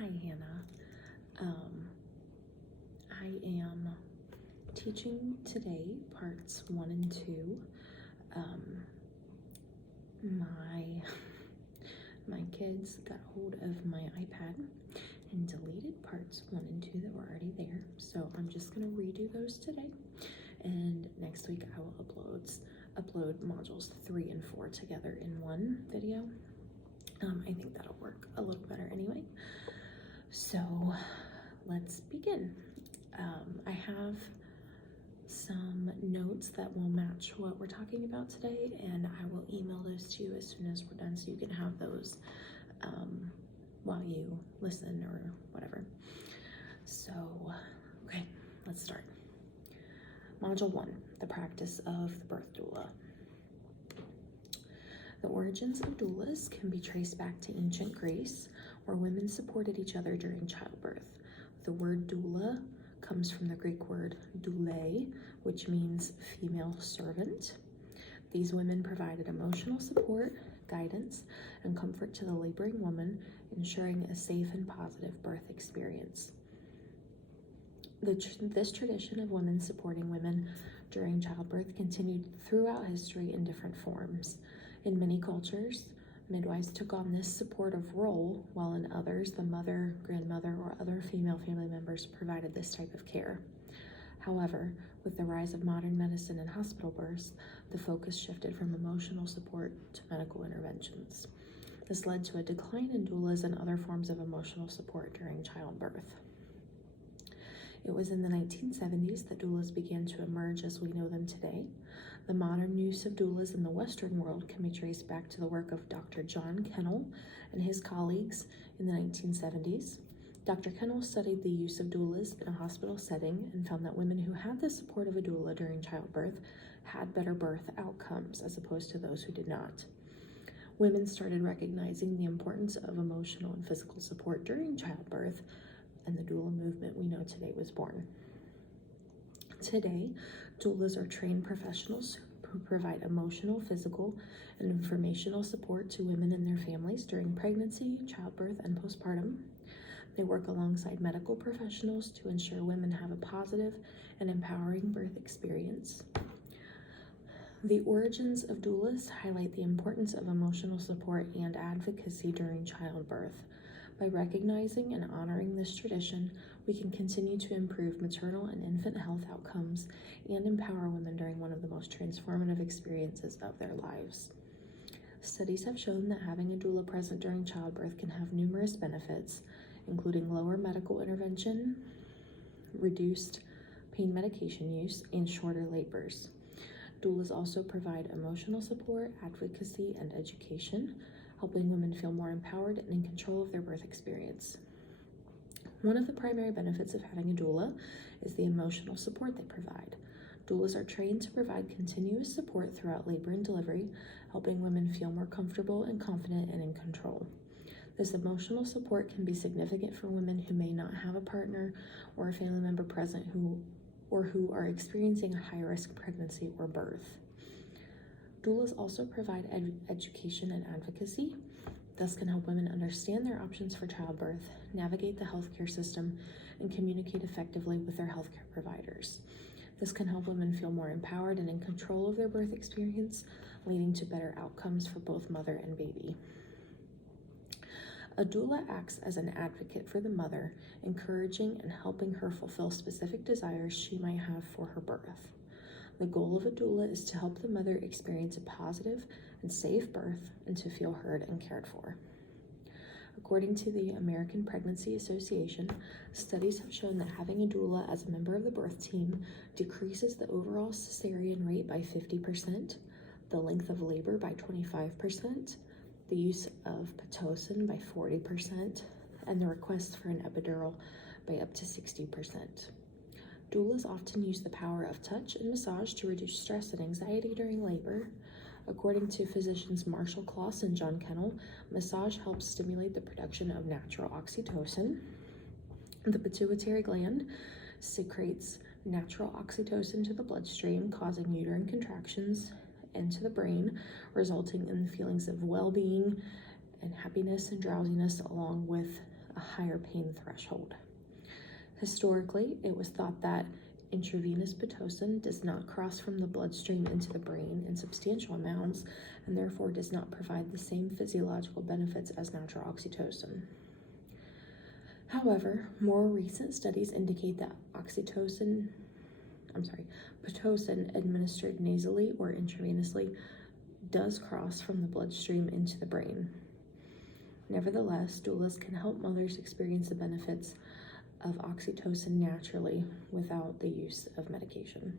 Hi, Hannah. I am teaching today parts 1 and 2. My kids got hold of my iPad and deleted parts 1 and 2 that were already there. So I'm just gonna redo those today. And next week I will upload modules 3 and 4 together in one video. I think that'll work a little better anyway. So let's begin. I have some notes that will match what we're talking about today, and I will email those to you as soon as we're done so you can have those while you listen or whatever. So, okay, let's start. Module 1, the practice of the birth doula. The origins of doulas can be traced back to ancient Greece, where women supported each other during childbirth. The word doula comes from the Greek word doule, which means female servant. These women provided emotional support, guidance, and comfort to the laboring woman, ensuring a safe and positive birth experience. This tradition of women supporting women during childbirth continued throughout history in different forms. In many cultures, midwives took on this supportive role, while in others, the mother, grandmother, or other female family members provided this type of care. However, with the rise of modern medicine and hospital births, the focus shifted from emotional support to medical interventions. This led to a decline in doulas and other forms of emotional support during childbirth. It was in the 1970s that doulas began to emerge as we know them today. The modern use of doulas in the Western world can be traced back to the work of Dr. John Kennel and his colleagues in the 1970s. Dr. Kennel studied the use of doulas in a hospital setting and found that women who had the support of a doula during childbirth had better birth outcomes as opposed to those who did not. Women started recognizing the importance of emotional and physical support during childbirth, and the doula movement we know today was born. Today, doulas are trained professionals who provide emotional, physical, and informational support to women and their families during pregnancy, childbirth, and postpartum. They work alongside medical professionals to ensure women have a positive and empowering birth experience. The origins of doulas highlight the importance of emotional support and advocacy during childbirth. By recognizing and honoring this tradition, we can continue to improve maternal and infant health outcomes and empower women during one of the most transformative experiences of their lives. Studies have shown that having a doula present during childbirth can have numerous benefits, including lower medical intervention, reduced pain medication use, and shorter labors. Doulas also provide emotional support, advocacy, and education, helping women feel more empowered and in control of their birth experience. One of the primary benefits of having a doula is the emotional support they provide. Doulas are trained to provide continuous support throughout labor and delivery, helping women feel more comfortable and confident and in control. This emotional support can be significant for women who may not have a partner or a family member present who are experiencing a high-risk pregnancy or birth. Doulas also provide education and advocacy. Thus can help women understand their options for childbirth, navigate the healthcare system, and communicate effectively with their healthcare providers. This can help women feel more empowered and in control of their birth experience, leading to better outcomes for both mother and baby. A doula acts as an advocate for the mother, encouraging and helping her fulfill specific desires she might have for her birth. The goal of a doula is to help the mother experience a positive and safe birth and to feel heard and cared for. According to the American Pregnancy Association, studies have shown that having a doula as a member of the birth team decreases the overall cesarean rate by 50%, the length of labor by 25%, the use of Pitocin by 40%, and the request for an epidural by up to 60%. Doulas often use the power of touch and massage to reduce stress and anxiety during labor. According to physicians Marshall Kloss and John Kennel, massage helps stimulate the production of natural oxytocin. The pituitary gland secretes natural oxytocin to the bloodstream, causing uterine contractions into the brain, resulting in feelings of well-being and happiness and drowsiness, along with a higher pain threshold. Historically, it was thought that intravenous Pitocin does not cross from the bloodstream into the brain in substantial amounts and therefore does not provide the same physiological benefits as natural oxytocin. However, more recent studies indicate that Pitocin administered nasally or intravenously does cross from the bloodstream into the brain. Nevertheless, doulas can help mothers experience the benefits of oxytocin naturally without the use of medication.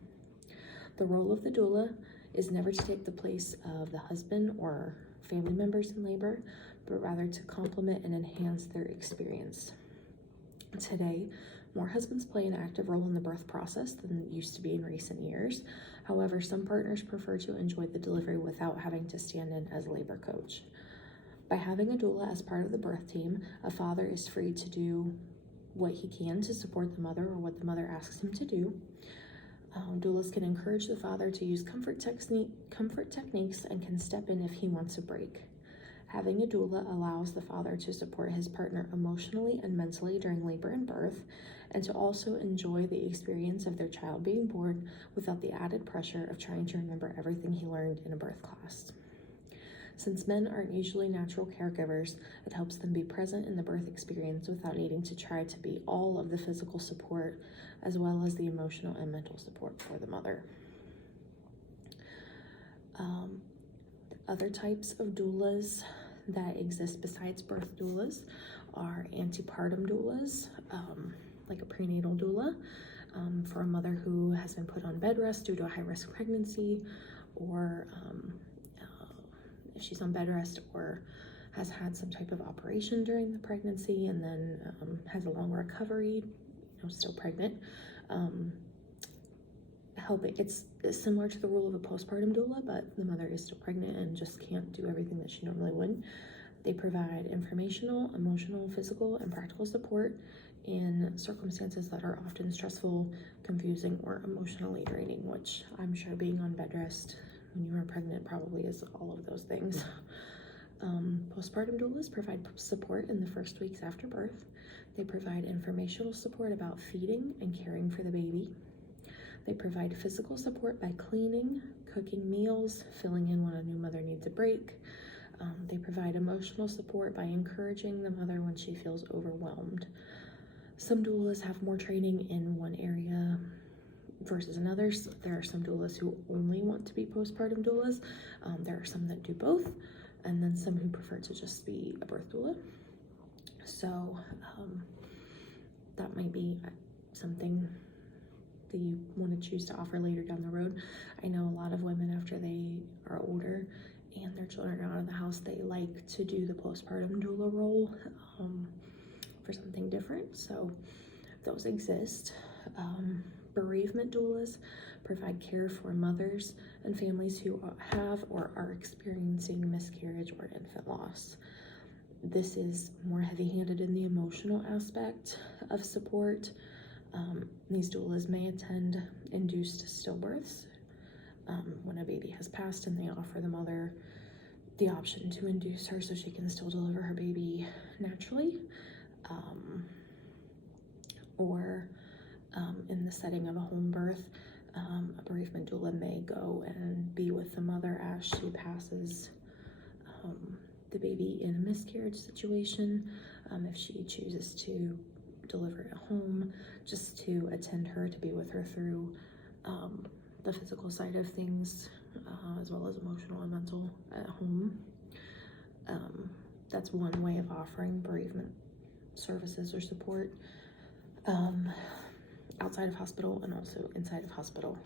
The role of the doula is never to take the place of the husband or family members in labor, but rather to complement and enhance their experience. Today, more husbands play an active role in the birth process than used to be in recent years. However, some partners prefer to enjoy the delivery without having to stand in as a labor coach. By having a doula as part of the birth team, a father is free to do what he can to support the mother or what the mother asks him to do. Doulas can encourage the father to use comfort techniques and can step in if he wants a break. Having a doula allows the father to support his partner emotionally and mentally during labor and birth, and to also enjoy the experience of their child being born without the added pressure of trying to remember everything he learned in a birth class. Since men aren't usually natural caregivers, it helps them be present in the birth experience without needing to try to be all of the physical support as well as the emotional and mental support for the mother. Other types of doulas that exist besides birth doulas are antepartum doulas, like a prenatal doula, for a mother who has been put on bed rest due to a high-risk pregnancy, or if she's on bed rest or has had some type of operation during the pregnancy and then has a long recovery, still pregnant. It's similar to the role of a postpartum doula, but the mother is still pregnant and just can't do everything that she normally would. They provide informational, emotional, physical, and practical support in circumstances that are often stressful, confusing, or emotionally draining, which I'm sure being on bed rest when you are pregnant probably is all of those things. Postpartum doulas provide support in the first weeks after birth. They provide informational support about feeding and caring for the baby. They provide physical support by cleaning, cooking meals, filling in when a new mother needs a break. They provide emotional support by encouraging the mother when she feels overwhelmed. Some doulas have more training in one area versus another. There are some doulas who only want to be postpartum doulas. There are some that do both, and then some who prefer to just be a birth doula. So that might be something that you want to choose to offer later down the road. I know a lot of women, after they are older and their children are out of the house, they like to do the postpartum doula role for something different. So those exist. Bereavement doulas provide care for mothers and families who have or are experiencing miscarriage or infant loss. This is more heavy-handed in the emotional aspect of support. These doulas may attend induced stillbirths when a baby has passed, and they offer the mother the option to induce her so she can still deliver her baby naturally, or in the setting of a home birth, a bereavement doula may go and be with the mother as she passes the baby in a miscarriage situation, if she chooses to deliver at home, just to attend her, to be with her through the physical side of things, as well as emotional and mental at home. That's one way of offering bereavement services or support outside of hospital and also inside of hospital.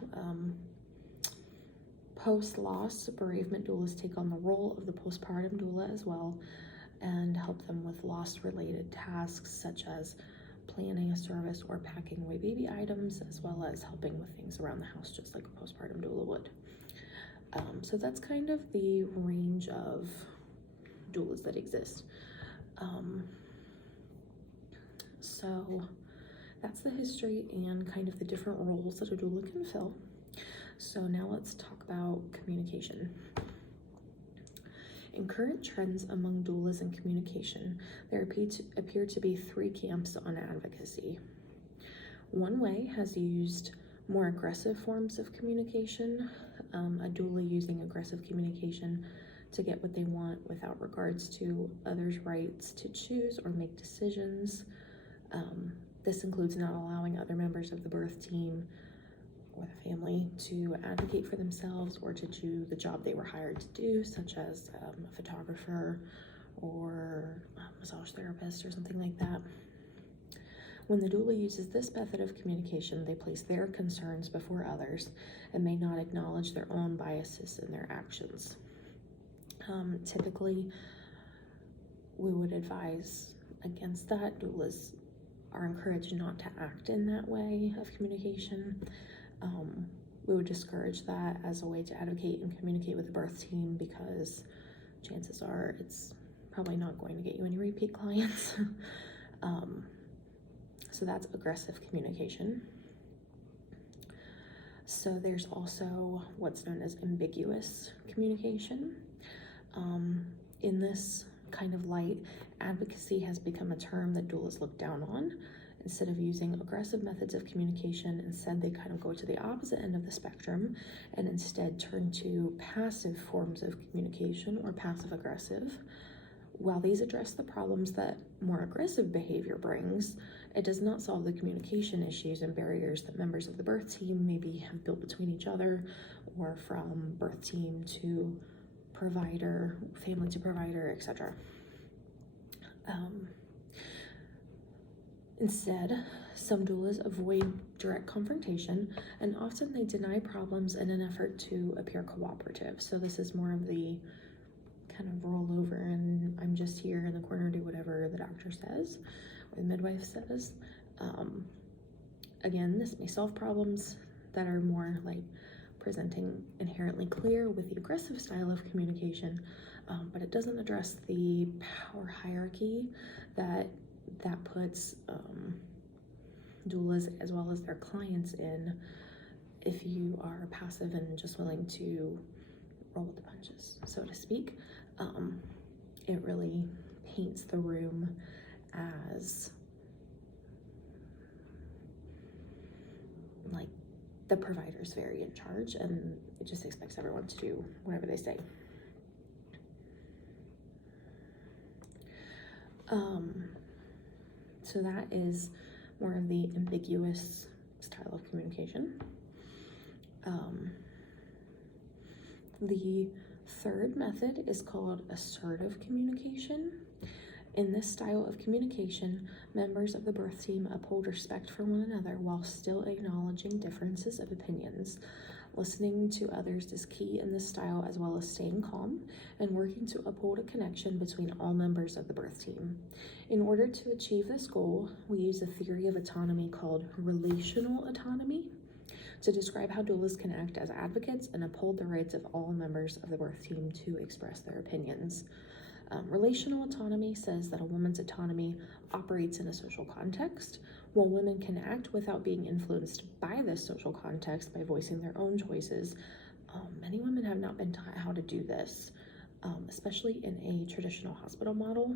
Post-loss, bereavement doulas take on the role of the postpartum doula as well and help them with loss-related tasks such as planning a service or packing away baby items, as well as helping with things around the house, just like a postpartum doula would. So that's kind of the range of doulas that exist. So that's the history and kind of the different roles that a doula can fill. So now let's talk about communication. In current trends among doulas and communication, there appear to be three camps on advocacy. One way has used more aggressive forms of communication, a doula using aggressive communication to get what they want without regards to others' rights to choose or make decisions. This includes not allowing other members of the birth team or the family to advocate for themselves or to do the job they were hired to do, such as a photographer or a massage therapist or something like that. When the doula uses this method of communication, they place their concerns before others and may not acknowledge their own biases in their actions. Typically, we would advise against that. Doulas are encouraged not to act in that way of communication. We would discourage that as a way to advocate and communicate with the birth team, because chances are it's probably not going to get you any repeat clients. So that's aggressive communication. So there's also what's known as ambiguous communication. In this kind of light, advocacy has become a term that doulas look down on. Instead of using aggressive methods of communication, instead they kind of go to the opposite end of the spectrum and instead turn to passive forms of communication, or passive aggressive. While these address the problems that more aggressive behavior brings, it does not solve the communication issues and barriers that members of the birth team maybe have built between each other, or from birth team to provider, family to provider, etc. Instead, some doulas avoid direct confrontation, and often they deny problems in an effort to appear cooperative. So this is more of the kind of roll over and I'm just here in the corner, do whatever the doctor says or the midwife says. Again, this may solve problems that are more like presenting inherently clear with the aggressive style of communication, but it doesn't address the power hierarchy that puts doulas as well as their clients in if you are passive and just willing to roll with the punches, so to speak. It really paints the room as like the provider's very in charge, and it just expects everyone to do whatever they say. So that is more of the ambiguous style of communication. The third method is called assertive communication. In this style of communication, members of the birth team uphold respect for one another while still acknowledging differences of opinions. Listening to others is key in this style, as well as staying calm and working to uphold a connection between all members of the birth team. In order to achieve this goal, we use a theory of autonomy called relational autonomy to describe how doulas can act as advocates and uphold the rights of all members of the birth team to express their opinions. Relational autonomy says that a woman's autonomy operates in a social context, while women can act without being influenced by this social context by voicing their own choices. Many women have not been taught how to do this, especially in a traditional hospital model.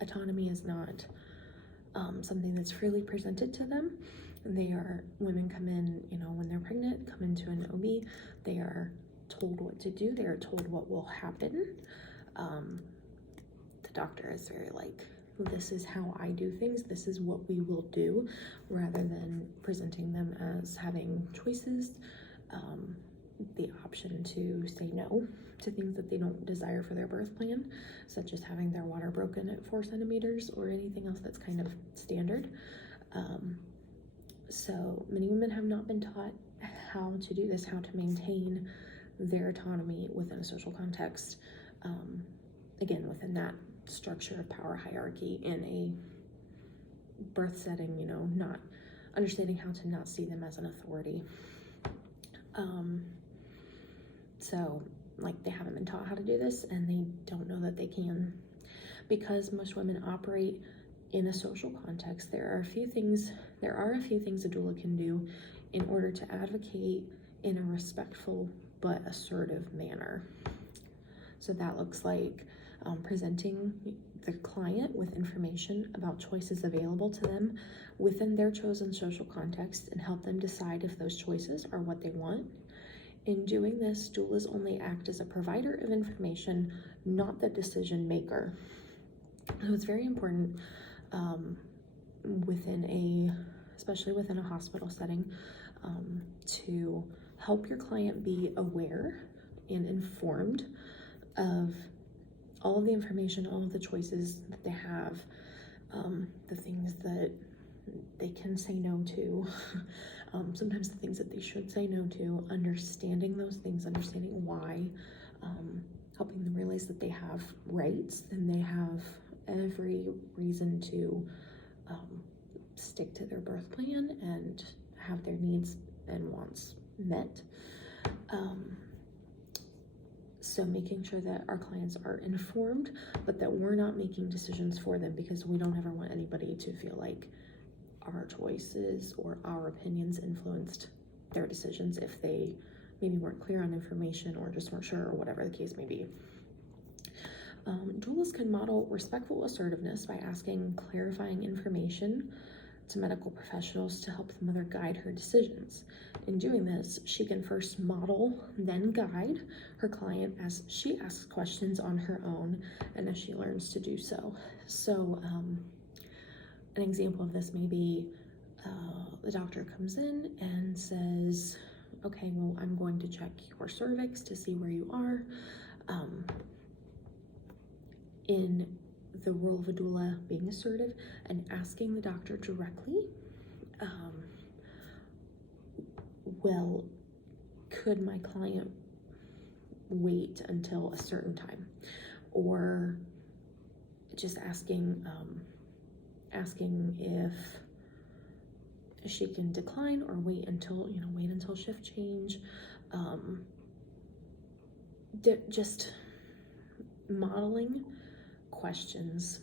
Autonomy is not something that's freely presented to them. Women come in, when they're pregnant, come into an OB, they are told what to do, they are told what will happen. The doctor is very like, this is how I do things, this is what we will do, rather than presenting them as having choices, the option to say no to things that they don't desire for their birth plan, such as having their water broken at 4 centimeters or anything else that's kind of standard. So many women have not been taught how to do this, how to maintain their autonomy within a social context, again, within that structure of power hierarchy in a birth setting, not understanding how to not see them as an authority. So they haven't been taught how to do this, and they don't know that they can. Because most women operate in a social context, there are a few things a doula can do in order to advocate in a respectful but assertive manner. So that looks like presenting the client with information about choices available to them within their chosen social context and help them decide if those choices are what they want. In doing this, doulas only act as a provider of information, not the decision maker. So it's very important especially within a hospital setting, to help your client be aware and informed of all of the information, all of the choices that they have, the things that they can say no to, sometimes the things that they should say no to, understanding those things, understanding why, helping them realize that they have rights and they have every reason to stick to their birth plan and have their needs and wants met. So making sure that our clients are informed, but that we're not making decisions for them, because we don't ever want anybody to feel like our choices or our opinions influenced their decisions if they maybe weren't clear on information or just weren't sure, or whatever the case may be. Doulas can model respectful assertiveness by asking clarifying information to medical professionals to help the mother guide her decisions. In doing this, she can first model, then guide her client as she asks questions on her own and as she learns to do so. So an example of this may be the doctor comes in and says, okay, well, I'm going to check your cervix to see where you are. In the role of a doula, being assertive and asking the doctor directly, well, could my client wait until a certain time? Or just asking if she can decline or wait until shift change. Just modeling questions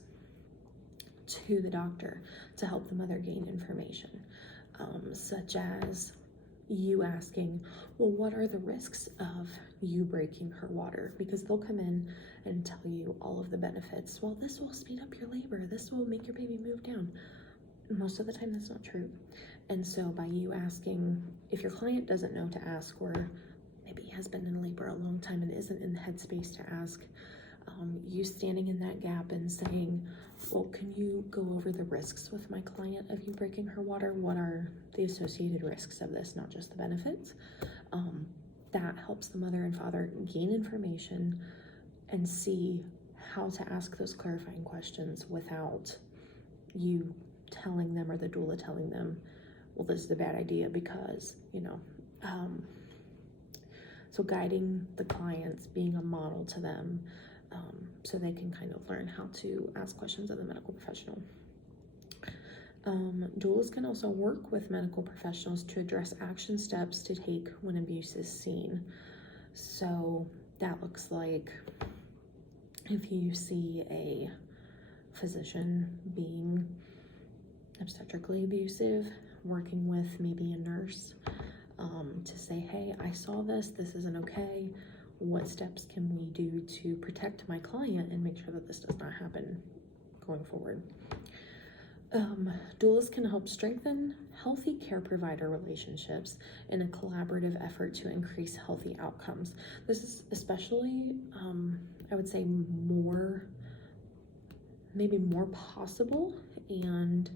to the doctor to help the mother gain information, such as you asking, well, what are the risks of you breaking her water? Because they'll come in and tell you all of the benefits. Well, this will speed up your labor. This will make your baby move down. Most of the time, that's not true. And so by you asking, if your client doesn't know to ask, or maybe has been in labor a long time and isn't in the headspace to ask, you standing in that gap and saying, well, can you go over the risks with my client of you breaking her water? What are the associated risks of this, not just the benefits? That helps the mother and father gain information and see how to ask those clarifying questions without you telling them, or the doula telling them, well, this is a bad idea because, so guiding the clients, being a model to them, so they can kind of learn how to ask questions of the medical professional. Doulas can also work with medical professionals to address action steps to take when abuse is seen. So that looks like if you see a physician being obstetrically abusive, working with maybe a nurse to say, hey, I saw this isn't okay. What steps can we do to protect my client and make sure that this does not happen going forward? Doulas can help strengthen healthy care provider relationships in a collaborative effort to increase healthy outcomes. This is especially, I would say, maybe more possible and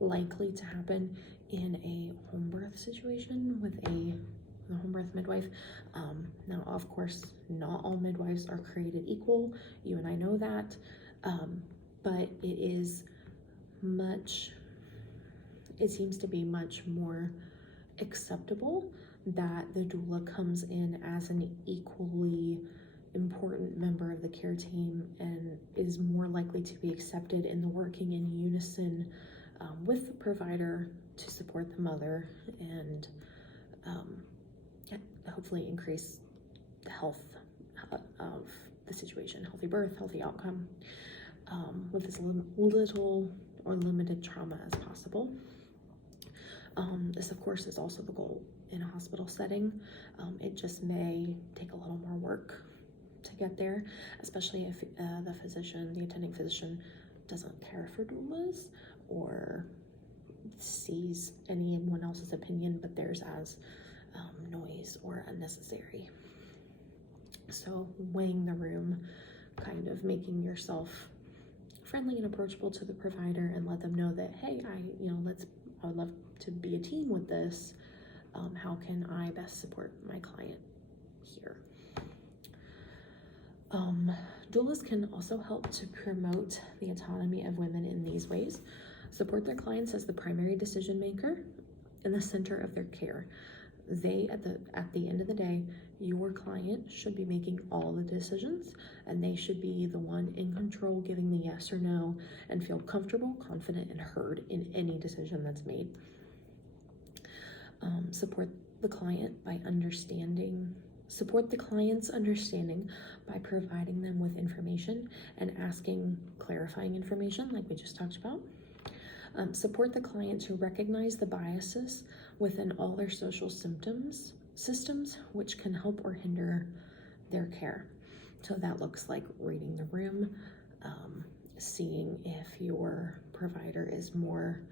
likely to happen in a home birth situation with a home birth midwife. Now, of course, not all midwives are created equal. You and I know that, but it seems to be much more acceptable that the doula comes in as an equally important member of the care team and is more likely to be accepted in the working in unison with the provider to support the mother and hopefully increase the health of the situation, healthy birth, healthy outcome, with as little or limited trauma as possible. This, of course, is also the goal in a hospital setting. It just may take a little more work to get there, especially if the attending physician doesn't care for doulas or sees anyone else's opinion but theirs as noise or unnecessary. So weighing the room, kind of making yourself friendly and approachable to the provider and let them know that, hey, I would love to be a team with this. How can I best support my client here? Doulas can also help to promote the autonomy of women in these ways. Support their clients as the primary decision maker in the center of their care. They, at the end of the day, your client should be making all the decisions, and they should be the one in control, giving the yes or no, and feel comfortable, confident, and heard in any decision that's made. Support the client's understanding by providing them with information and asking clarifying information, like we just talked about. Support the client to recognize the biases within all their social systems, which can help or hinder their care. So that looks like reading the room, seeing if your provider is more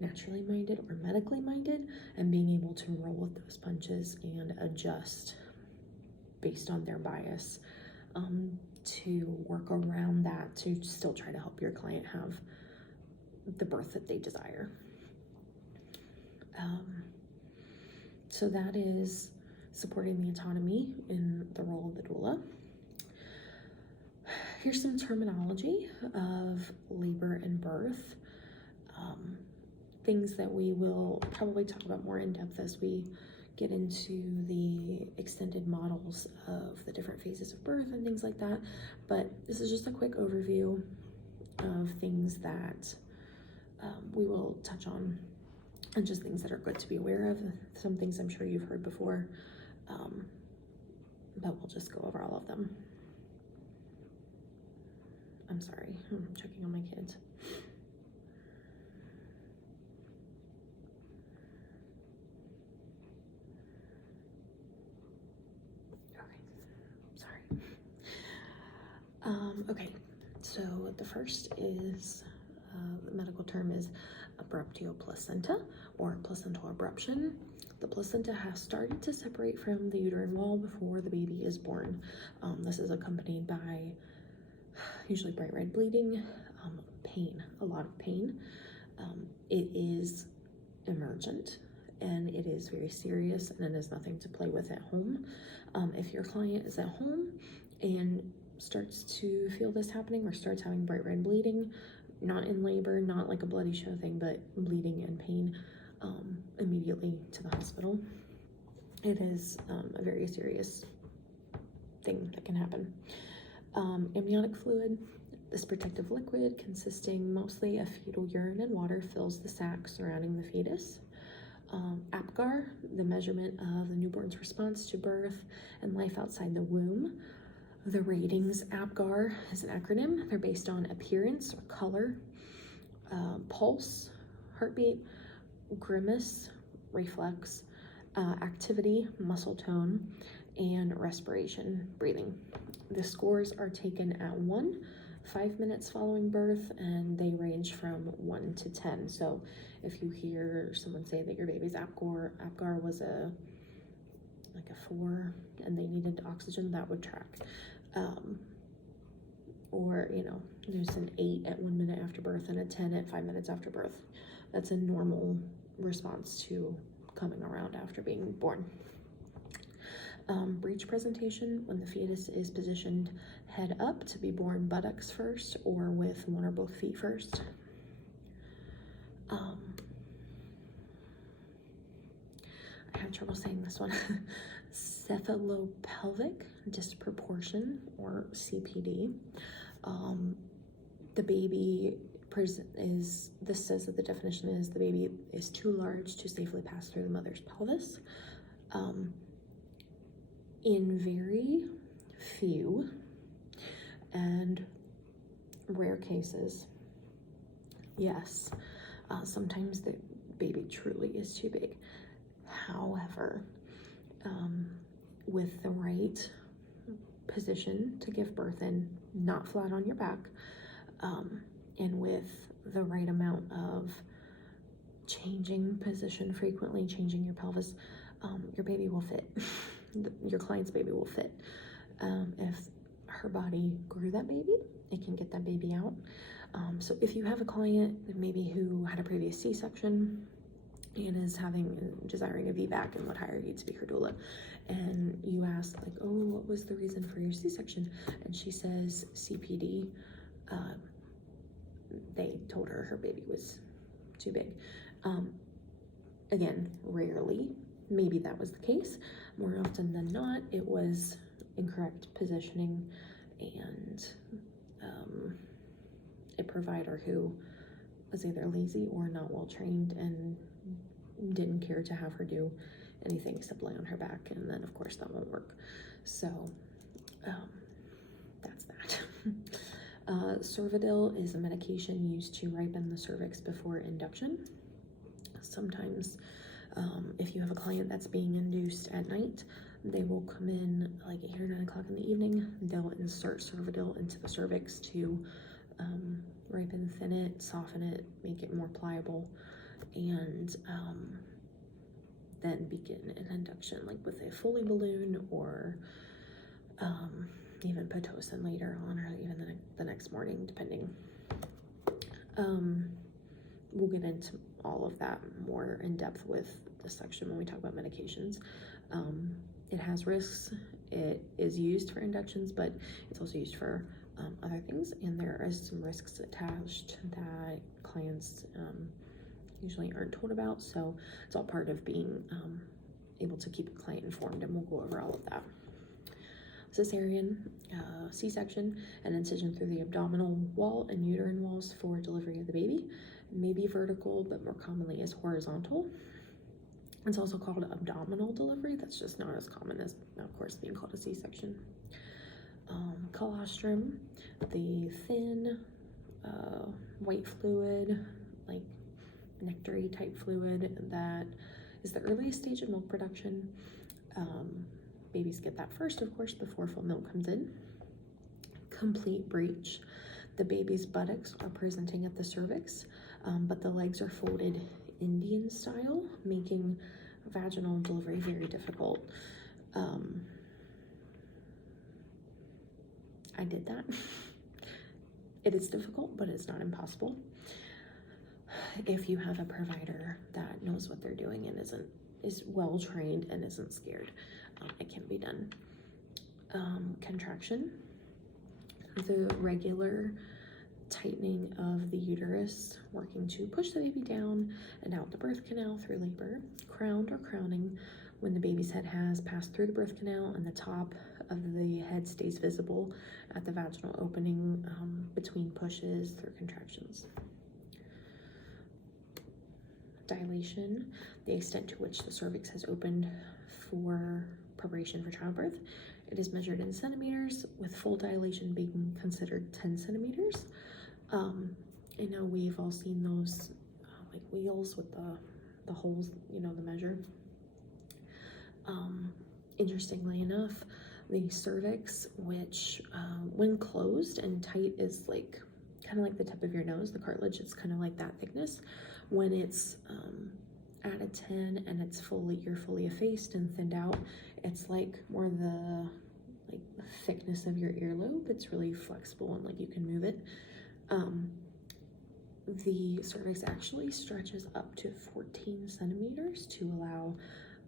naturally minded or medically minded, and being able to roll with those punches and adjust based on their bias, to work around that to still try to help your client have the birth that they desire. So that is supporting the autonomy in the role of the doula. Here's some terminology of labor and birth, things that we will probably talk about more in depth as we get into the extended models of the different phases of birth and things like that. But this is just a quick overview of things that we will touch on, and just things that are good to be aware of. Some things I'm sure you've heard before, but we'll just go over all of them. I'm sorry, I'm checking on my kids. Okay, so the first is, the medical term is abruptio placenta, or placental abruption. The placenta has started to separate from the uterine wall before the baby is born. This is accompanied by usually bright red bleeding, pain, a lot of pain. It is emergent, and it is very serious, and it is nothing to play with at home. If your client is at home and starts to feel this happening or starts having bright red bleeding, not in labor, not like a bloody show thing, but bleeding and pain, immediately to the hospital. It is a very serious thing that can happen. Amniotic fluid, this protective liquid consisting mostly of fetal urine and water, fills the sac surrounding the fetus. APGAR, the measurement of the newborn's response to birth and life outside the womb. The ratings APGAR is an acronym. They're based on appearance or color, pulse, heartbeat, grimace, reflex, activity, muscle tone, and respiration, breathing. The scores are taken at 5 minutes following birth, and they range from 1 to 10. So if you hear someone say that your baby's APGAR was a 4 and they needed oxygen, that would track. Or, there's an 8 at 1 minute after birth and a 10 at 5 minutes after birth. That's a normal response to coming around after being born. Breech presentation, when the fetus is positioned head up to be born buttocks first or with one or both feet first. I had trouble saying this one. Cephalopelvic disproportion, or CPD. The baby this says that the definition is the baby is too large to safely pass through the mother's pelvis. In very few and rare cases, yes, sometimes the baby truly is too big. However, with the right position to give birth in, not flat on your back, and with the right amount of changing position frequently, changing your pelvis, your baby will fit. Your client's baby will fit. If her body grew that baby, it can get that baby out. So if you have a client maybe who had a previous C-section and is desiring a VBAC and would hire you to be her doula, and you ask like, oh, what was the reason for your C-section? And she says CPD. They told her baby was too big. Again, rarely, maybe that was the case. More often than not, it was incorrect positioning and a provider who was either lazy or not well trained and didn't care to have her do anything except lay on her back, and then of course that won't work. So that's that. Cervidil is a medication used to ripen the cervix before induction. Sometimes if you have a client that's being induced at night, they will come in like 8 or 9 o'clock in the evening. They'll insert Cervidil into the cervix to ripen, thin it, soften it, make it more pliable, and then begin an induction, like with a Foley balloon or even Pitocin later on, or even the next morning, depending. We'll get into all of that more in depth with this section when we talk about medications. It has risks. It is used for inductions, but it's also used for other things, and there are some risks attached that clients usually aren't told about. So it's all part of being able to keep a client informed, and we'll go over all of that. Cesarean, C-section, an incision through the abdominal wall and uterine walls for delivery of the baby. Maybe vertical, but more commonly is horizontal. It's also called abdominal delivery. That's just not as common as, of course, being called a C-section. Colostrum, the thin white fluid, like nectary type fluid that is the earliest stage of milk production. Babies get that first, of course, before full milk comes in. Complete breech. The baby's buttocks are presenting at the cervix, but the legs are folded Indian style, making vaginal delivery very difficult. I did that. It is difficult, but it's not impossible. If you have a provider that knows what they're doing and is well trained and isn't scared, it can be done. Contraction, the regular tightening of the uterus, working to push the baby down and out the birth canal through labor. Crowned or crowning, when the baby's head has passed through the birth canal and the top of the head stays visible at the vaginal opening between pushes through contractions. Dilation, the extent to which the cervix has opened for preparation for childbirth. It is measured in centimeters, with full dilation being considered 10 centimeters. I know we've all seen those like wheels with the holes, you know, the measure. Interestingly enough, the cervix, which when closed and tight is like kind of like the tip of your nose, the cartilage is kind of like that thickness. When it's at a 10 and you're fully effaced and thinned out, it's like more the thickness of your earlobe. It's really flexible and like you can move it. The cervix actually stretches up to 14 centimeters to allow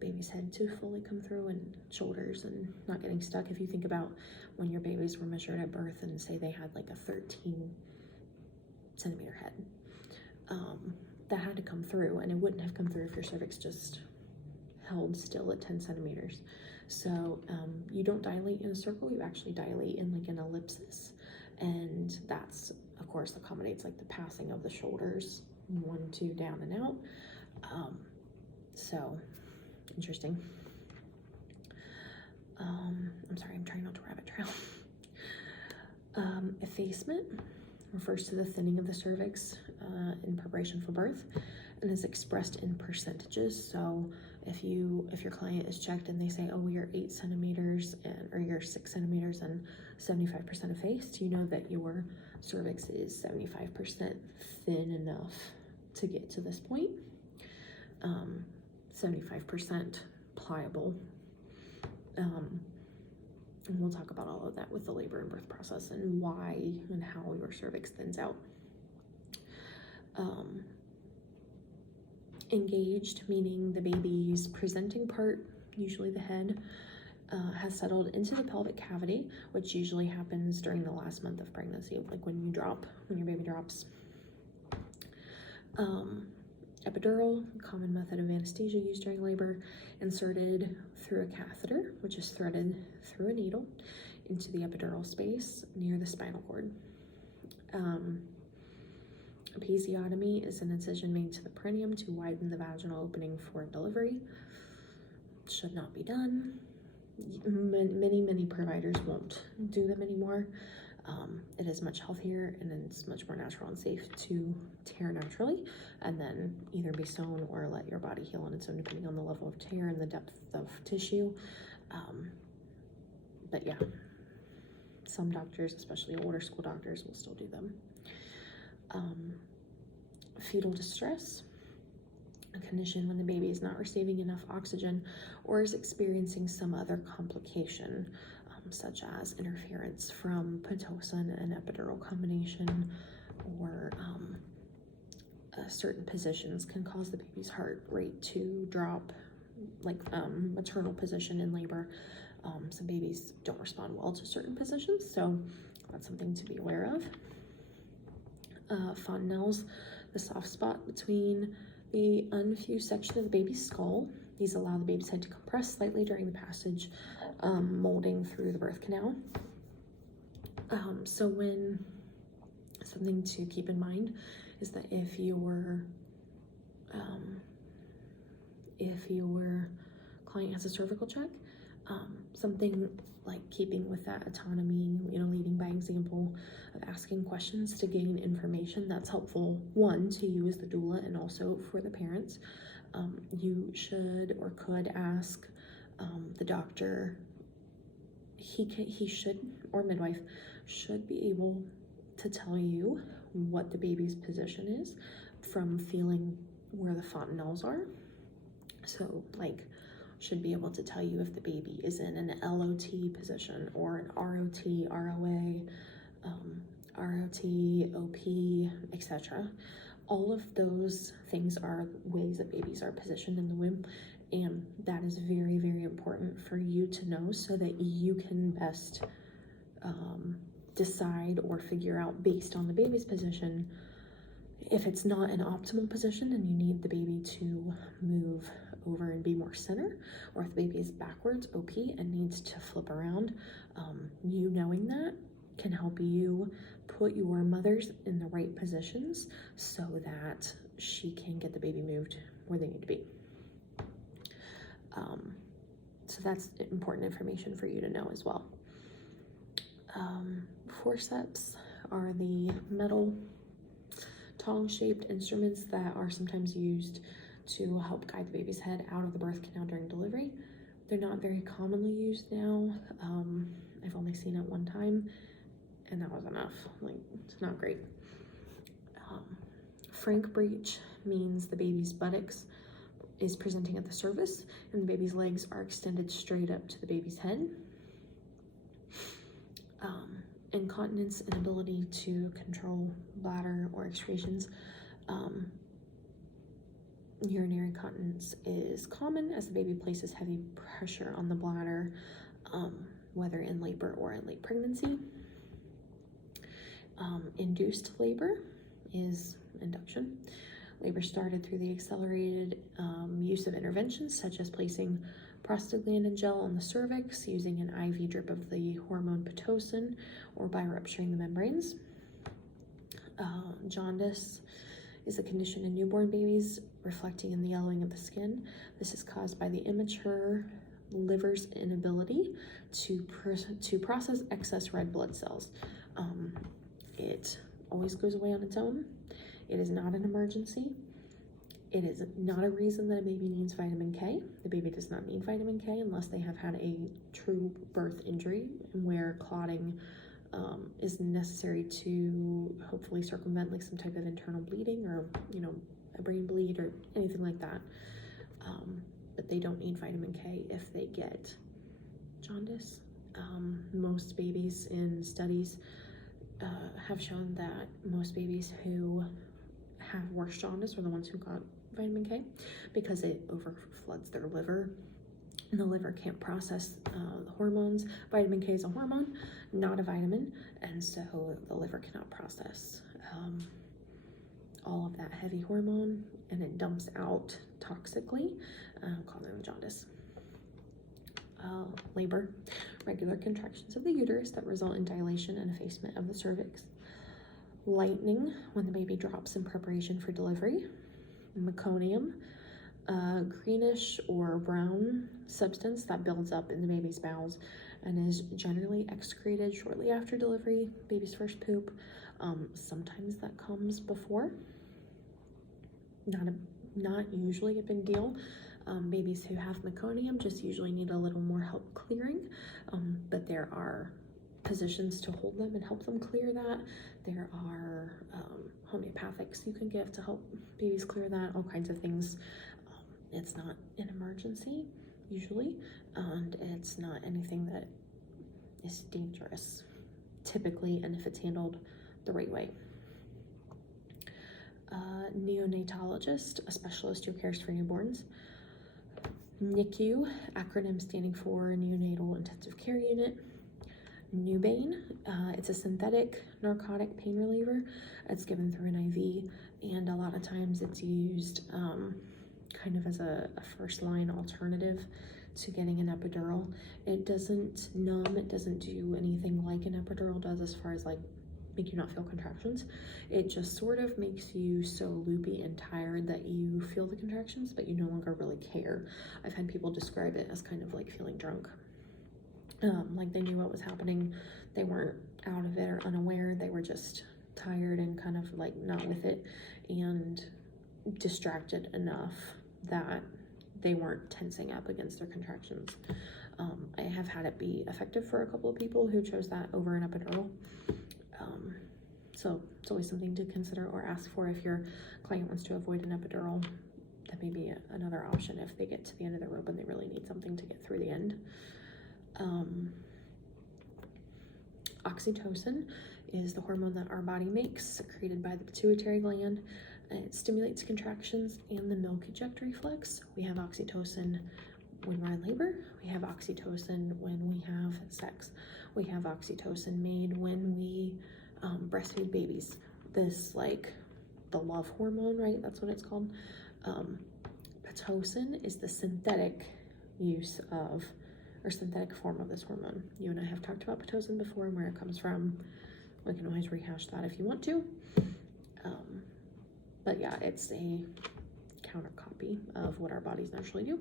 baby's head to fully come through, and shoulders, and not getting stuck. If you think about when your babies were measured at birth and say they had like a 13 centimeter head, that had to come through, and it wouldn't have come through if your cervix just held still at 10 centimeters. So you don't dilate in a circle, you actually dilate in like an ellipsis, and that's, of course, accommodates like the passing of the shoulders, 1, 2, down and out. So interesting. I'm sorry, I'm trying not to rabbit trail. Effacement, refers to the thinning of the cervix in preparation for birth, and is expressed in percentages. So if your client is checked and they say, oh, you're 8 centimeters or you're 6 centimeters and 75% effaced, you know that your cervix is 75% thin enough to get to this point, 75% pliable. And we'll talk about all of that with the labor and birth process and why and how your cervix thins out. Engaged, meaning the baby's presenting part, usually the head, has settled into the pelvic cavity, which usually happens during the last month of pregnancy, like when your baby drops. Epidural, common method of anesthesia used during labor, inserted through a catheter, which is threaded through a needle into the epidural space near the spinal cord. Episiotomy is an incision made to the perineum to widen the vaginal opening for delivery. Should not be done. Many providers won't do them anymore. It is much healthier and it's much more natural and safe to tear naturally and then either be sewn or let your body heal on its own depending on the level of tear and the depth of tissue. But yeah, some doctors, especially older school doctors, will still do them. Fetal distress, a condition when the baby is not receiving enough oxygen or is experiencing some other complication, such as interference from Pitocin and epidural combination, or certain positions can cause the baby's heart rate to drop, like maternal position in labor. Some babies don't respond well to certain positions, so that's something to be aware of. Fontanelles, the soft spot between the unfused section of the baby's skull. These allow the baby's head to compress slightly during the passage, molding through the birth canal. So something to keep in mind is that if your client has a cervical check, something like keeping with that autonomy, leading by example of asking questions to gain information, that's helpful, one, to you as the doula and also for the parents. You should or could ask the doctor, he should, or midwife, should be able to tell you what the baby's position is from feeling where the fontanelles are. So should be able to tell you if the baby is in an LOT position or an ROT, ROA, ROT, OP, etc. All of those things are ways that babies are positioned in the womb, and that is very, very important for you to know so that you can best decide or figure out based on the baby's position if it's not an optimal position and you need the baby to move over and be more center, or if the baby is backwards, OP, and needs to flip around. You knowing that can help you put your mothers in the right positions so that she can get the baby moved where they need to be. So that's important information for you to know as well. Forceps are the metal tongue-shaped instruments that are sometimes used to help guide the baby's head out of the birth canal during delivery. They're not very commonly used now. I've only seen it one time, and that was enough. It's not great. Frank breech means the baby's buttocks is presenting at the surface, and the baby's legs are extended straight up to the baby's head. Incontinence, inability to control bladder or excretions. Urinary incontinence is common as the baby places heavy pressure on the bladder, whether in labor or in late pregnancy. Induced labor is induction. Labor started through the accelerated use of interventions such as placing prostaglandin gel on the cervix, using an IV drip of the hormone Pitocin, or by rupturing the membranes. Jaundice is a condition in newborn babies, reflecting in the yellowing of the skin. This is caused by the immature liver's inability to process excess red blood cells. It always goes away on its own. It is not an emergency. It is not a reason that a baby needs vitamin K. The baby does not need vitamin K unless they have had a true birth injury where clotting is necessary to hopefully circumvent like some type of internal bleeding or, a brain bleed or anything like that. But they don't need vitamin K if they get jaundice. Most babies in studies have shown that most babies who have worse jaundice are the ones who got vitamin K because it overfloods their liver, and the liver can't process hormones. Vitamin K is a hormone, not a vitamin, and so the liver cannot process all of that heavy hormone, and it dumps out toxically, causing jaundice. Labor, regular contractions of the uterus that result in dilation and effacement of the cervix. Lightning, when the baby drops in preparation for delivery. Meconium, greenish or brown substance that builds up in the baby's bowels and is generally excreted shortly after delivery, baby's first poop. Sometimes that comes before. Not usually a big deal. Babies who have meconium just usually need a little more help clearing, but there are positions to hold them and help them clear that. There are homeopathics you can give to help babies clear that, all kinds of things. It's not an emergency usually, and it's not anything that is dangerous typically, and if it's handled the right way. Neonatologist, a specialist who cares for newborns. NICU, acronym standing for Neonatal Intensive Care Unit. Nubane, it's a synthetic narcotic pain reliever. It's given through an IV, and a lot of times it's used kind of as a first line alternative to getting an epidural. It doesn't numb, it doesn't do anything like an epidural does as far as like make you not feel contractions. It just sort of makes you so loopy and tired that you feel the contractions, but you no longer really care. I've had people describe it as kind of like feeling drunk. Like they knew what was happening. They weren't out of it or unaware. They were just tired and kind of like not with it and distracted enough that they weren't tensing up against their contractions. I have had it be effective for a couple of people who chose that over an epidural. So it's always something to consider or ask for if your client wants to avoid an epidural. That may be another option if they get to the end of the rope and they really need something to get through the end. Oxytocin is the hormone that our body makes, secreted by the pituitary gland. It stimulates contractions and the milk eject reflex. We have oxytocin when we're in labor. We have oxytocin when we have sex. We have oxytocin made when we breastfeed babies. This, like the love hormone, right? That's what it's called. Pitocin is the synthetic use of, or synthetic form of this hormone. You and I have talked about Pitocin before and where it comes from. We can always rehash that if you want to. But yeah, it's a counter copy of what our bodies naturally do.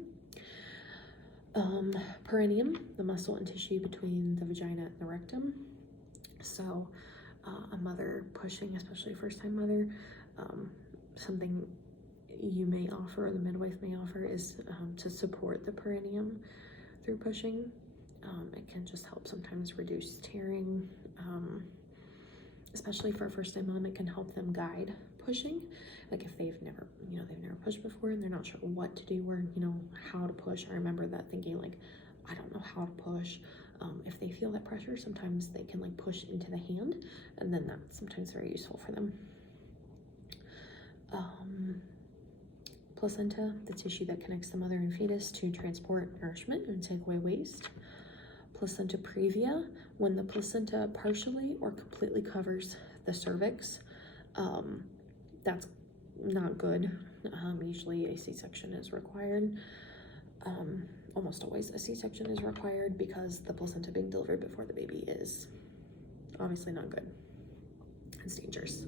Perineum, the muscle and tissue between the vagina and the rectum. So a mother pushing, especially a first-time mother, something you may offer, or the midwife may offer, is to support the perineum through pushing. It can just help sometimes reduce tearing, especially for a first-time mom. It can help them guide pushing, like if they've never pushed before and they're not sure what to do or how to push. I remember that thinking, like, I don't know how to push. If they feel that pressure, sometimes they can like push into the hand, and then that's sometimes very useful for them. Placenta, the tissue that connects the mother and fetus to transport nourishment and take away waste. Placenta previa, when the placenta partially or completely covers the cervix. That's not good. Usually a C-section is required. Almost always a C-section is required because the placenta being delivered before the baby is obviously not good. It's dangerous.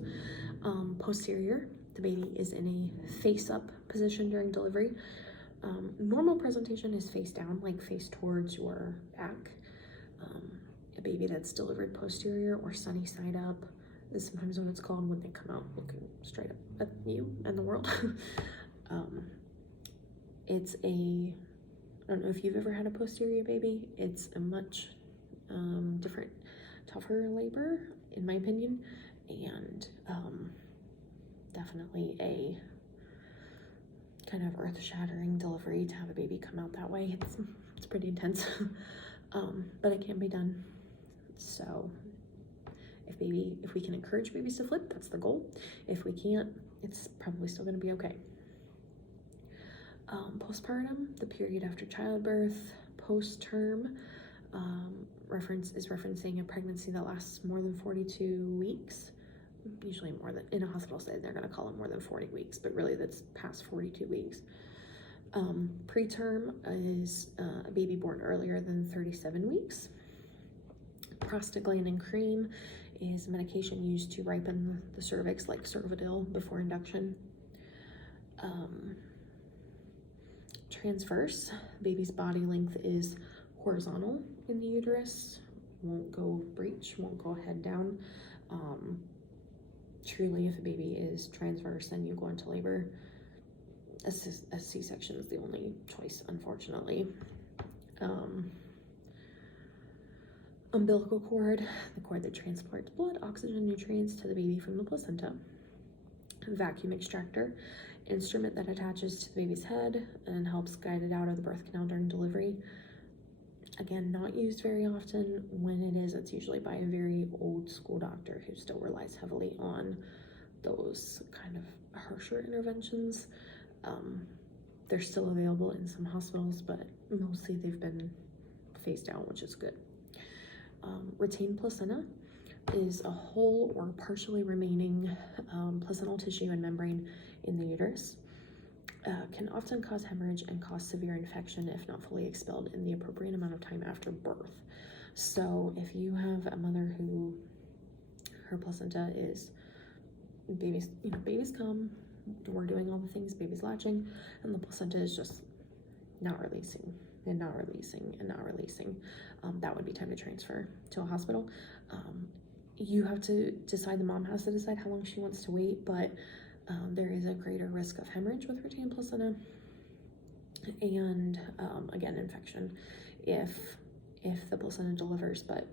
Posterior, the baby is in a face-up position during delivery. Normal presentation is face down, like face towards your back. A baby that's delivered posterior or sunny side up, is sometimes what it's called when they come out looking straight up at you and the world. It's I don't know if you've ever had a posterior baby. It's a much different, tougher labor, in my opinion, and definitely a kind of earth-shattering delivery to have a baby come out that way. It's pretty intense, but it can be done. So if we can encourage babies to flip, that's the goal. If we can't, it's probably still going to be okay. Postpartum, the period after childbirth. Post-term is referencing a pregnancy that lasts more than 42 weeks. Usually more than, in a hospital setting, they're going to call it more than 40 weeks, but really that's past 42 weeks. Preterm is a baby born earlier than 37 weeks. Prostaglandin cream is medication used to ripen the cervix, like Cervidil, before induction. Transverse, baby's body length is horizontal in the uterus, won't go breech, won't go head down. Truly, if a baby is transverse and you go into labor, a C-section is the only choice, unfortunately. Umbilical cord, the cord that transports blood, oxygen, nutrients to the baby from the placenta. Vacuum extractor, instrument that attaches to the baby's head and helps guide it out of the birth canal during delivery. Again, not used very often. When it is, it's usually by a very old school doctor who still relies heavily on those kind of harsher interventions. They're still available in some hospitals, but mostly they've been phased out, which is good. Retained placenta is a whole or partially remaining placental tissue and membrane in the uterus. Can often cause hemorrhage and cause severe infection if not fully expelled in the appropriate amount of time after birth. So if you have a mother who her placenta is, babies come, we're doing all the things, baby's latching, and the placenta is just not releasing and not releasing and not releasing, that would be time to transfer to a hospital. You have to decide, the mom has to decide how long she wants to wait, but there is a greater risk of hemorrhage with retained placenta, and again, infection if the placenta delivers but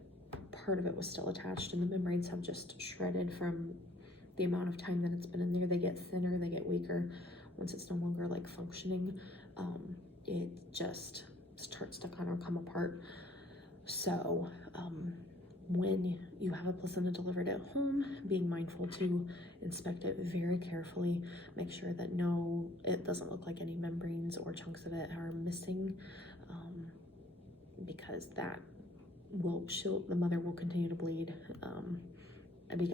part of it was still attached and the membranes have just shredded from the amount of time that it's been in there. They get thinner, they get weaker. Once it's no longer like functioning, it just starts to kind of come apart. So when you have a placenta delivered at home, being mindful to inspect it very carefully, make sure that it doesn't look like any membranes or chunks of it are missing, because that will the mother will continue to bleed,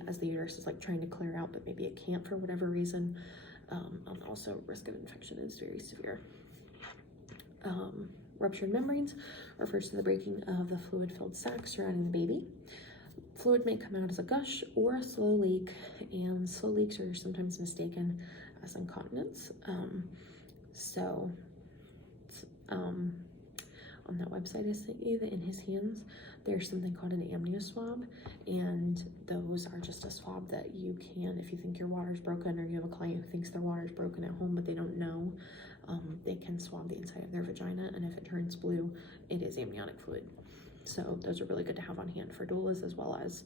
as the uterus is like trying to clear out, but maybe it can't for whatever reason. And also risk of infection is very severe. Ruptured membranes refers to the breaking of the fluid-filled sac surrounding the baby. Fluid may come out as a gush or a slow leak, and slow leaks are sometimes mistaken as incontinence. On that website I sent you, that In His Hands, there's something called an amnio swab, and those are just a swab that you can, if you think your water's broken, or you have a client who thinks their water's broken at home but they don't know, they can swab the inside of their vagina, and if it turns blue, it is amniotic fluid. So those are really good to have on hand for doulas, as well as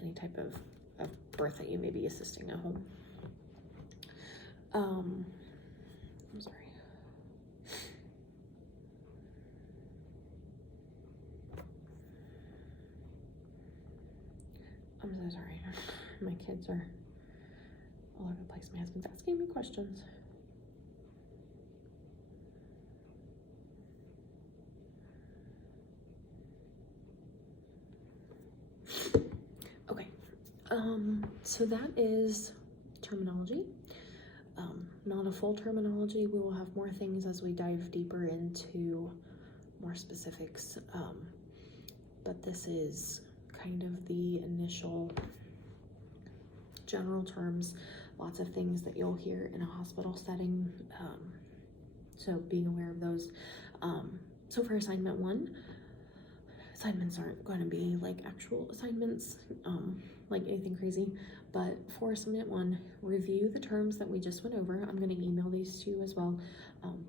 any type of birth that you may be assisting at home. I'm sorry. I'm so sorry. My kids are all over the place. My husband's asking me questions. Okay. So that is terminology. Not a full terminology. We will have more things as we dive deeper into more specifics. But this is kind of the initial general terms, lots of things that you'll hear in a hospital setting, so being aware of those. So for assignment 1, assignments aren't going to be like actual assignments, like anything crazy, but for assignment 1, review the terms that we just went over. I'm going to email these to you as well.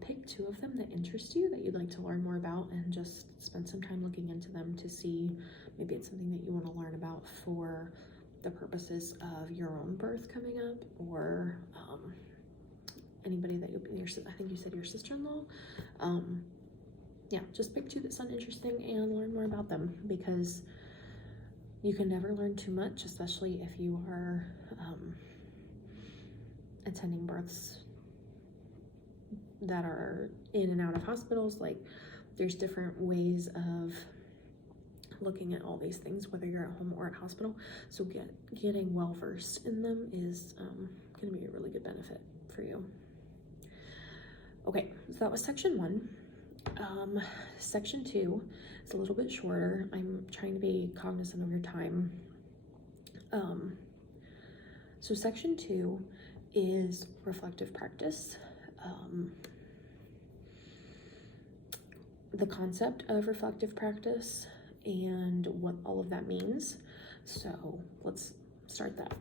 Pick 2 of them that interest you, that you'd like to learn more about, and just spend some time looking into them to see maybe it's something that you want to learn about for the purposes of your own birth coming up, or anybody that you'll be, I think you said your sister-in-law. Yeah, just pick 2 that sound interesting and learn more about them, because you can never learn too much, especially if you are attending births that are in and out of hospitals. Like, there's different ways of looking at all these things, whether you're at home or at hospital. So getting well versed in them is going to be a really good benefit for you. Okay, so that was section 1. Section 2 is a little bit shorter. I'm trying to be cognizant of your time. So section 2 is reflective practice. The concept of reflective practice and what all of that means. So let's start that.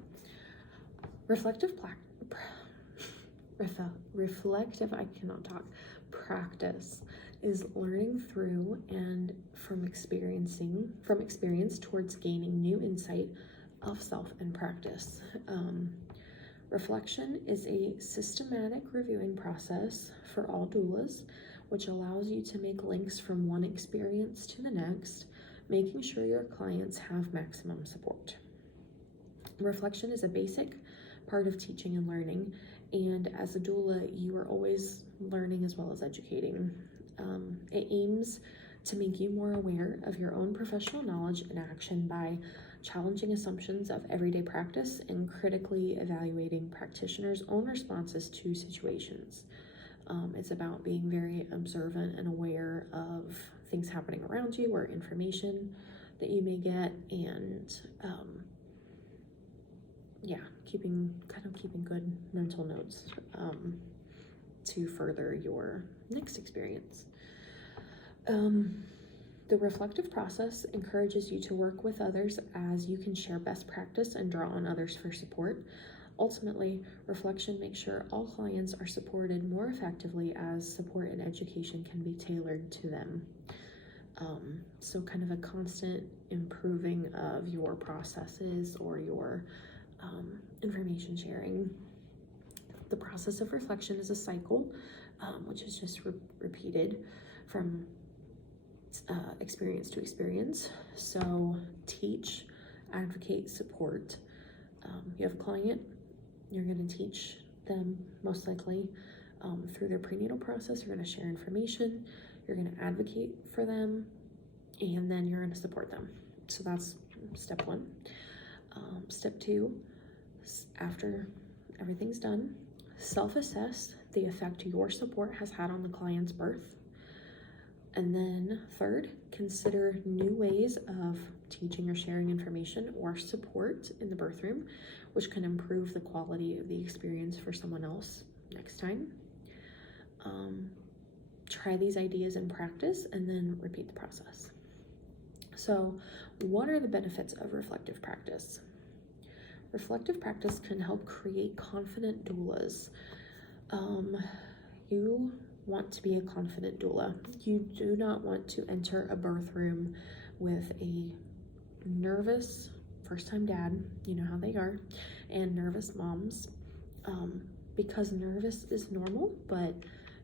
Reflective practice is learning through and from experience towards gaining new insight of self and practice. Reflection is a systematic reviewing process for all doulas, which allows you to make links from one experience to the next, making sure your clients have maximum support. Reflection is a basic part of teaching and learning, and as a doula, you are always learning as well as educating. It aims to make you more aware of your own professional knowledge and action by challenging assumptions of everyday practice and critically evaluating practitioners' own responses to situations. It's about being very observant and aware of things happening around you or information that you may get, and keeping good mental notes to further your next experience. The reflective process encourages you to work with others as you can share best practice and draw on others for support. Ultimately, reflection makes sure all clients are supported more effectively, as support and education can be tailored to them. So kind of a constant improving of your processes or your information sharing. The process of reflection is a cycle, which is just repeated from experience to experience. So teach, advocate, support. You have a client, you're going to teach them most likely through their prenatal process. You're going to share information, you're going to advocate for them, and then you're going to support them. So that's step 1. Step 2, after everything's done, self-assess the effect your support has had on the client's birth. And then 3rd, consider new ways of teaching or sharing information or support in the birth room, which can improve the quality of the experience for someone else next time. Try these ideas in practice and then repeat the process. So, what are the benefits of reflective practice? Reflective practice can help create confident doulas. You want to be a confident doula. You do not want to enter a birth room with a nervous first-time dad, you know how they are, and nervous moms, because nervous is normal, but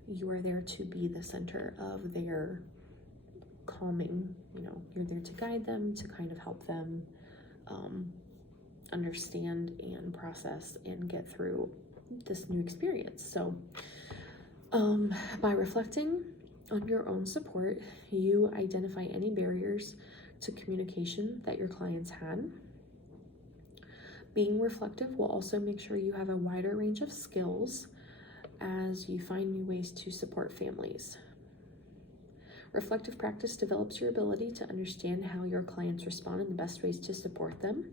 you are there to be the center of their calming. You're there to guide them, to kind of help them understand and process and get through this new experience. So by reflecting on your own support, you identify any barriers to communication that your clients had. Being reflective will also make sure you have a wider range of skills as you find new ways to support families. Reflective practice develops your ability to understand how your clients respond and the best ways to support them.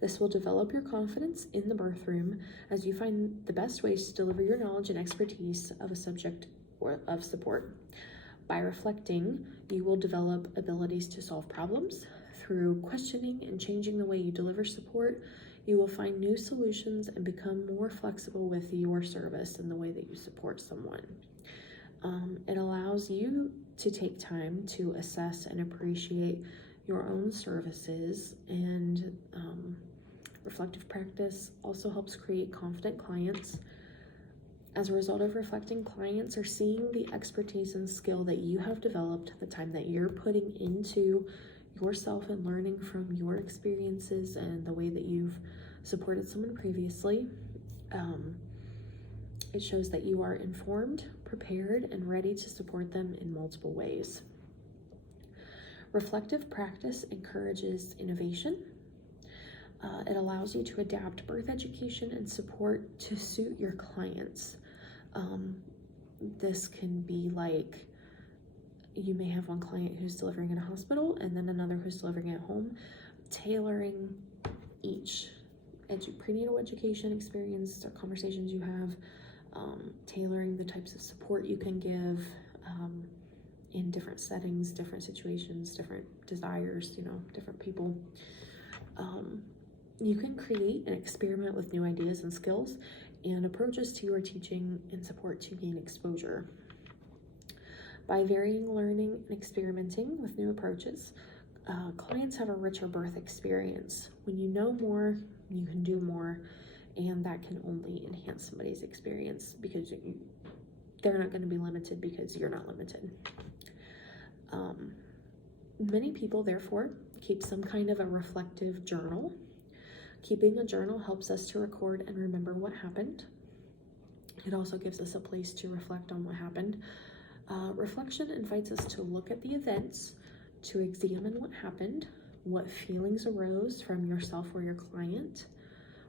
This will develop your confidence in the birth room as you find the best ways to deliver your knowledge and expertise of a subject or of support. By reflecting, you will develop abilities to solve problems. Through questioning and changing the way you deliver support, you will find new solutions and become more flexible with your service and the way that you support someone. It allows you to take time to assess and appreciate your own services, and reflective practice also helps create confident clients. As a result of reflecting, clients are seeing the expertise and skill that you have developed, the time that you're putting into yourself and learning from your experiences and the way that you've supported someone previously. It shows that you are informed, prepared, and ready to support them in multiple ways. Reflective practice encourages innovation. It allows you to adapt birth education and support to suit your clients. This can be like, you may have one client who's delivering in a hospital and then another who's delivering at home. Tailoring each prenatal education experience or conversations you have, tailoring the types of support you can give in different settings, different situations, different desires, different people. You can create and experiment with new ideas and skills and approaches to your teaching and support to gain exposure. By varying learning and experimenting with new approaches, clients have a richer birth experience. When you know more, you can do more, and that can only enhance somebody's experience because they're not going to be limited because you're not limited. Many people, therefore, keep some kind of a reflective journal. Keeping a journal helps us to record and remember what happened. It also gives us a place to reflect on what happened. Reflection invites us to look at the events, to examine what happened, what feelings arose from yourself or your client,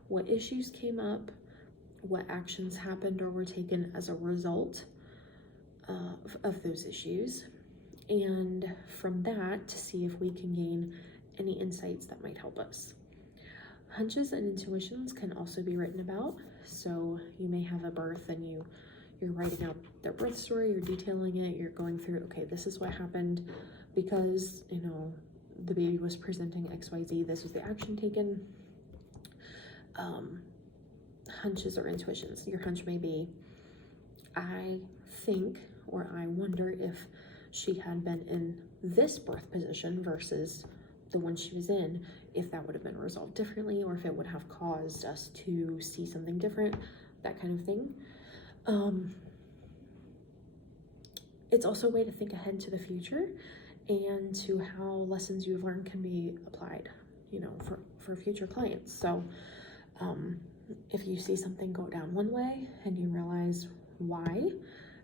what issues came up, what actions happened or were taken as a result of those issues, and from that to see if we can gain any insights that might help us. Hunches and intuitions can also be written about. So you may have a birth and you're writing out their birth story, you're detailing it, you're going through, okay, this is what happened because, the baby was presenting XYZ, this was the action taken. Hunches or intuitions. Your hunch may be, I think, or I wonder if she had been in this birth position versus the one she was in, if that would have been resolved differently, or if it would have caused us to see something different, that kind of thing. It's also a way to think ahead to the future and to how lessons you've learned can be applied, for future clients. So if you see something go down one way and you realize why,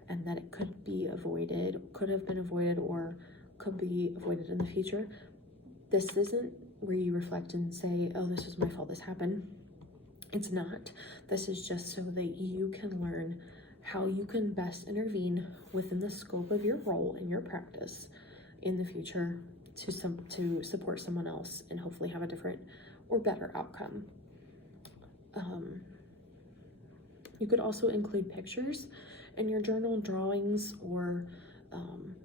and that it could have been avoided, or could be avoided in the future, this isn't where you reflect and say, oh, this was my fault, this happened. It's not. This is just so that you can learn how you can best intervene within the scope of your role in your practice in the future to support someone else and hopefully have a different or better outcome. You could also include pictures in your journal, drawings, or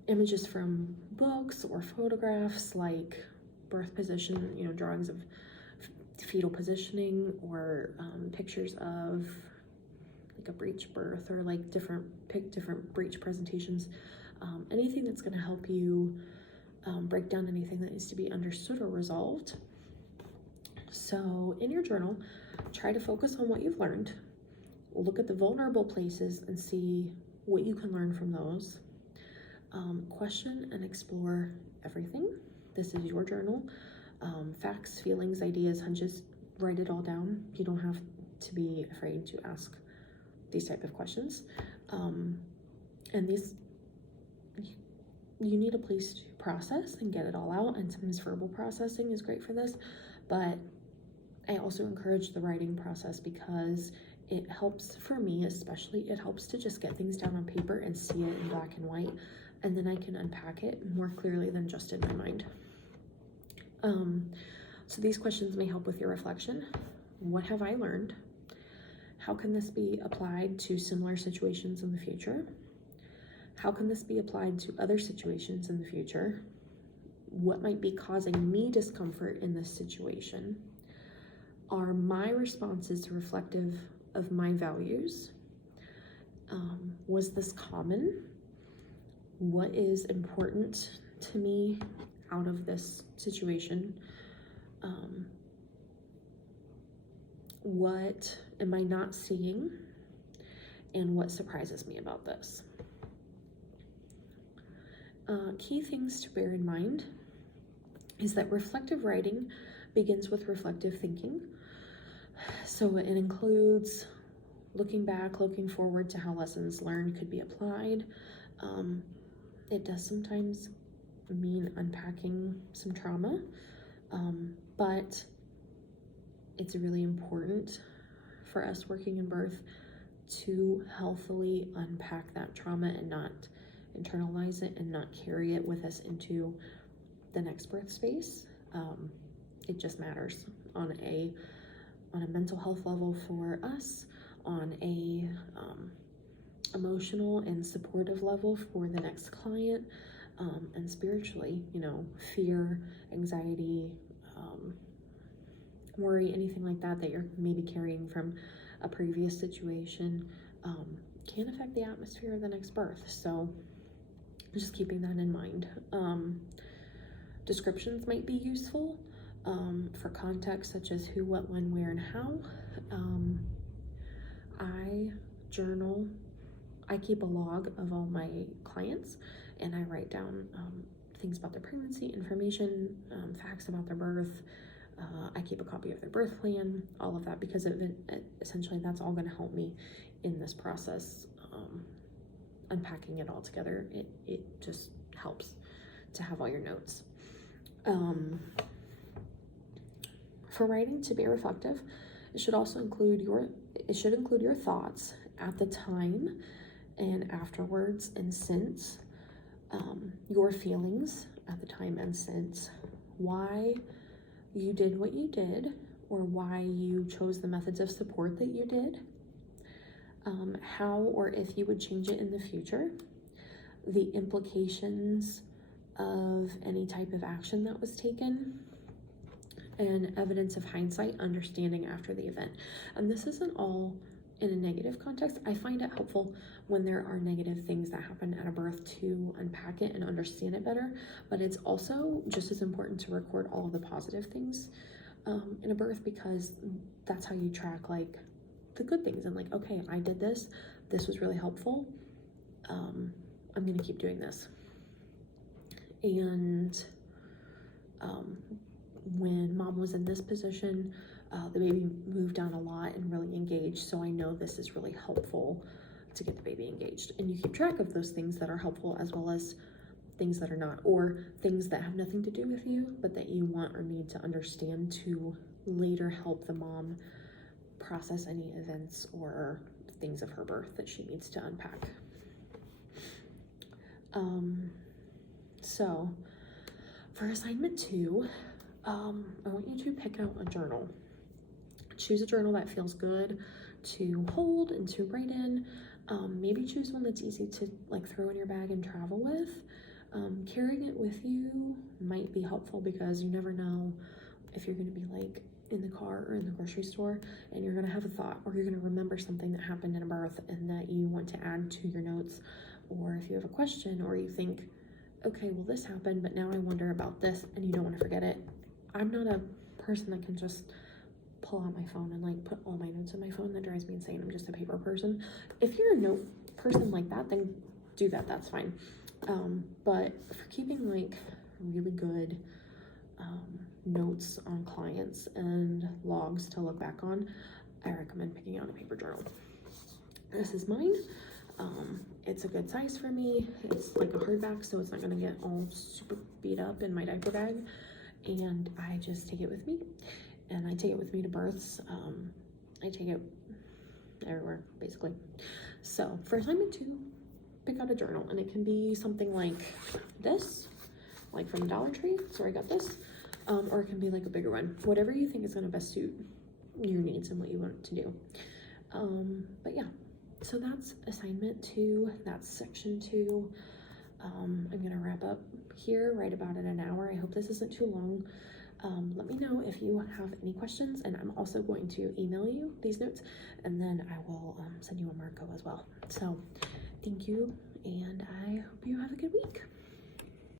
images from books or photographs like birth position, drawings of fetal positioning, or pictures of like a breech birth, or like different breech presentations, anything that's going to help you break down anything that needs to be understood or resolved. So in your journal, try to focus on what you've learned. Look at the vulnerable places and see what you can learn from those. Question and explore everything. This is your journal. Facts, feelings, ideas, hunches, write it all down. You don't have to be afraid to ask these type of questions. And these, you need a place to process and get it all out, and sometimes verbal processing is great for this, but I also encourage the writing process because it helps, for me especially, it helps to just get things down on paper and see it in black and white, and then I can unpack it more clearly than just in my mind. So these questions may help with your reflection. What have I learned? How can this be applied to similar situations in the future? How can this be applied to other situations in the future? What might be causing me discomfort in this situation? Are my responses reflective of my values? Was this common? What is important to me out of this situation? What am I not seeing? And what surprises me about this? Key things to bear in mind is that reflective writing begins with reflective thinking. So it includes looking back, looking forward to how lessons learned could be applied. It does sometimes mean unpacking some trauma, but it's really important for us working in birth to healthily unpack that trauma and not internalize it and not carry it with us into the next birth space. It just matters on a mental health level for us, on a emotional and supportive level for the next client, and spiritually, fear, anxiety, worry, anything like that you're maybe carrying from a previous situation can affect the atmosphere of the next birth. So just keeping that in mind. Descriptions might be useful for context, such as who, what, when, where, and how. I journal. I keep a log of all my clients, and I write down things about their pregnancy, information, facts about their birth. I keep a copy of their birth plan, all of that, because essentially that's all going to help me in this process, unpacking it all together. It just helps to have all your notes. For writing to be reflective, it should include your thoughts at the time and afterwards and since, your feelings at the time and since, why you did what you did, or why you chose the methods of support that you did, how or if you would change it in the future, the implications of any type of action that was taken, and evidence of hindsight, understanding after the event. And this isn't all in a negative context. I find it helpful when there are negative things that happen at a birth to unpack it and understand it better, but it's also just as important to record all of the positive things in a birth, because that's how you track the good things and okay, I did this was really helpful, I'm gonna keep doing this. And when mom was in this position, the baby moved down a lot and really engaged, so I know this is really helpful to get the baby engaged. And you keep track of those things that are helpful as well as things that are not, or things that have nothing to do with you but that you want or need to understand to later help the mom process any events or things of her birth that she needs to unpack. So for assignment 2, I want you to pick out a journal. Choose a journal that feels good to hold and to write in. Maybe choose one that's easy to throw in your bag and travel with. Carrying it with you might be helpful because you never know if you're going to be in the car or in the grocery store and you're going to have a thought, or you're going to remember something that happened in a birth and that you want to add to your notes, or if you have a question or you think, okay, well this happened, but now I wonder about this, and you don't want to forget it. I'm not a person that can just pull out my phone and put all my notes in my phone. That drives me insane. I'm just a paper person. If you're a note person like that, then do that, that's fine. But for keeping really good notes on clients and logs to look back on, I recommend picking out a paper journal. This is mine. It's a good size for me. It's like a hardback, so it's not gonna get all super beat up in my diaper bag. And I just take it with me, and I take it with me to births. I take it everywhere, basically. So for assignment 2, pick out a journal, and it can be something like this, from Dollar Tree. So I got this, or it can be a bigger one, whatever you think is gonna best suit your needs and what you want to do. But yeah, so that's assignment 2, that's section 2. I'm gonna wrap up here right about in an hour. I hope this isn't too long. Let me know if you have any questions, and I'm also going to email you these notes, and then I will send you a Marco as well. So thank you, and I hope you have a good week.